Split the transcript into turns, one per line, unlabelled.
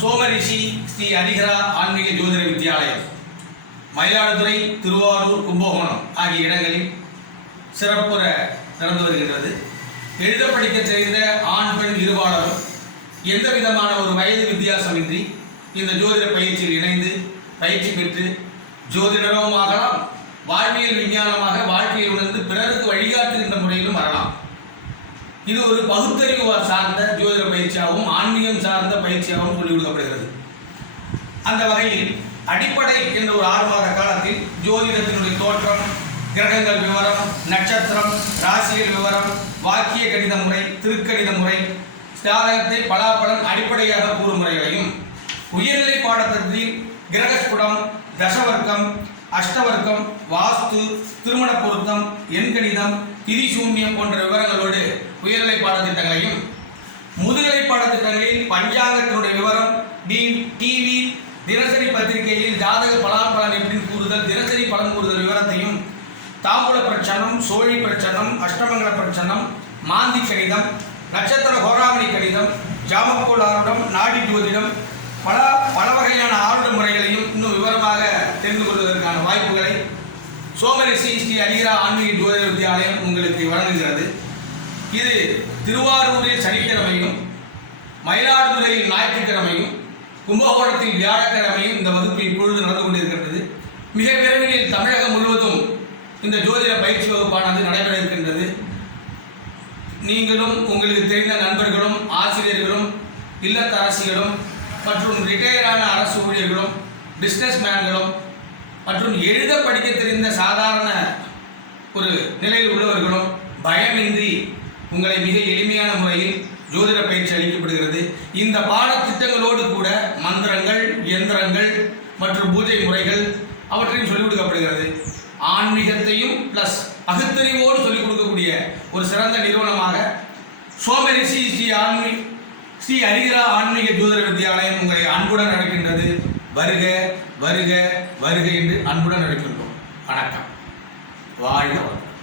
சோமரிஷி ஸ்ரீ ஹரிஹரா ஆன்மீக ஜோதிட வித்தியாலயம் மயிலாடுதுறை திருவாரூர் கும்பகோணம் ஆகிய இடங்களில் சிறப்புற நடந்து வருகின்றது. எழுத படிக்க தெரிந்த ஆண் பெண் இருபாலரும் எந்த விதமான ஒரு வயது வித்தியாசமின்றி இந்த ஜோதிட பயிற்சியில் இணைந்து பயிற்சி பெற்று ஜோதிடரும் ஆகலாம் வாழ்வியல் விஞ்ஞானமாக வாழ்க்கையை உணர்ந்து பிறருக்கு வழிகாட்டுகின்ற முறையிலும் வரலாம். இது ஒரு பகுத்தறிவு சார்ந்த ஜோதிட பயிற்சியாகவும் ஆன்மீகம் சார்ந்த பயிற்சியாகவும் சொல்லிக் கொடுக்கப்படுகிறது. அந்த வகையில் அடிப்படை என்ற ஒரு ஆறு மாத காலத்தில் ஜோதிடத்தினுடைய தோற்றம் கிரகங்கள் விவரம் நட்சத்திரம் ராசிகள் விவரம் வாக்கிய கணித முறை திருக்கணித முறை ஜாதகத்தை பலாபலன் அடிப்படையாக கூறும் முறைகளையும் உயர்நிலை பாடத்திட்டத்தில் கிரகஸ்புடம் தசவர்க்கம் அஷ்டவர்க்கம் வாஸ்து திருமண பொருத்தம் எண்கணிதம் திரிசூன்யம் போன்ற விவரங்களோடு உயர்நிலை பாடத்திட்டங்களையும் முதுகலை பாடத்திட்டங்களில் பஞ்சாங்கத்தினுடைய விவரம் டி டிவி தினசரி பத்திரிகையில் ஜாதக பலாபலன் எப்படி கூறுதல் தினசரி பலன் கூறுதல் விவரத்தையும் தாம்பூல பிரச்சனம் சோழி பிரச்சனம் அஷ்டமங்கல பிரச்சனம் மாந்தி கணிதம் நட்சத்திர ஹோராமணி கணிதம் ஜாமக்கோள் நாடி ஜோதிடம் வாய்ப்புகளை சோமரிஷி ஸ்ரீ அலிகரா ஆன்மீக ஜோதிட வித்தியாலயம் உங்களுக்கு வழங்குகிறது. இது திருவாரூரில் சனிக்கிழமையும் மயிலாடுதுறையில் ஞாயிற்றுக்கிழமையும் கும்பகோணத்தில் வியாழக்கிழமையும் இந்த வகுப்பு இப்பொழுது நடந்து கொண்டிருக்கின்றது. மிக விரைவில் தமிழகம் முழுவதும் இந்த ஜோதிட பயிற்சி வகுப்பானது நடைபெற இருக்கின்றது நீங்களும் உங்களுக்கு தெரிந்த நண்பர்களும் ஆசிரியர்களும் இல்லத்தரசிகளும் மற்றும் ரிட்டையரான அரசு ஊழியர்களும் பிஸ்னஸ் மேன்களும் மற்றும் எழுத படிக்க தெரிந்த சாதாரண ஒரு நிலையில் உள்ளவர்களும் பயமின்றி உங்களை மிக எளிமையான முறையில் ஜோதிட பயிற்சி அளிக்கப்படுகிறது. இந்த பாடத்திட்டங்களோடு கூட மந்திரங்கள் இயந்திரங்கள் மற்றும் பூஜை முறைகள் அவற்றையும் சொல்லிக் கொடுக்கப்படுகிறது. ஆன்மீகத்தையும் ப்ளஸ் பகுத்தறிவோடு சொல்லிக் கொடுக்கக்கூடிய ஒரு சிறந்த நிறுவனமாக சோமரிஷி ஸ்ரீ ஆன்மீ ஸ்ரீ ஹரிகரா ஆன்மீக ஜோதிட வித்யாலயம் உங்களை அன்புடன் அழைக்கின்றது வருக வருக வருக என்று அன்புடன் அழைக்கின்றோம். வணக்கம். வாழ்க வளமுடன்.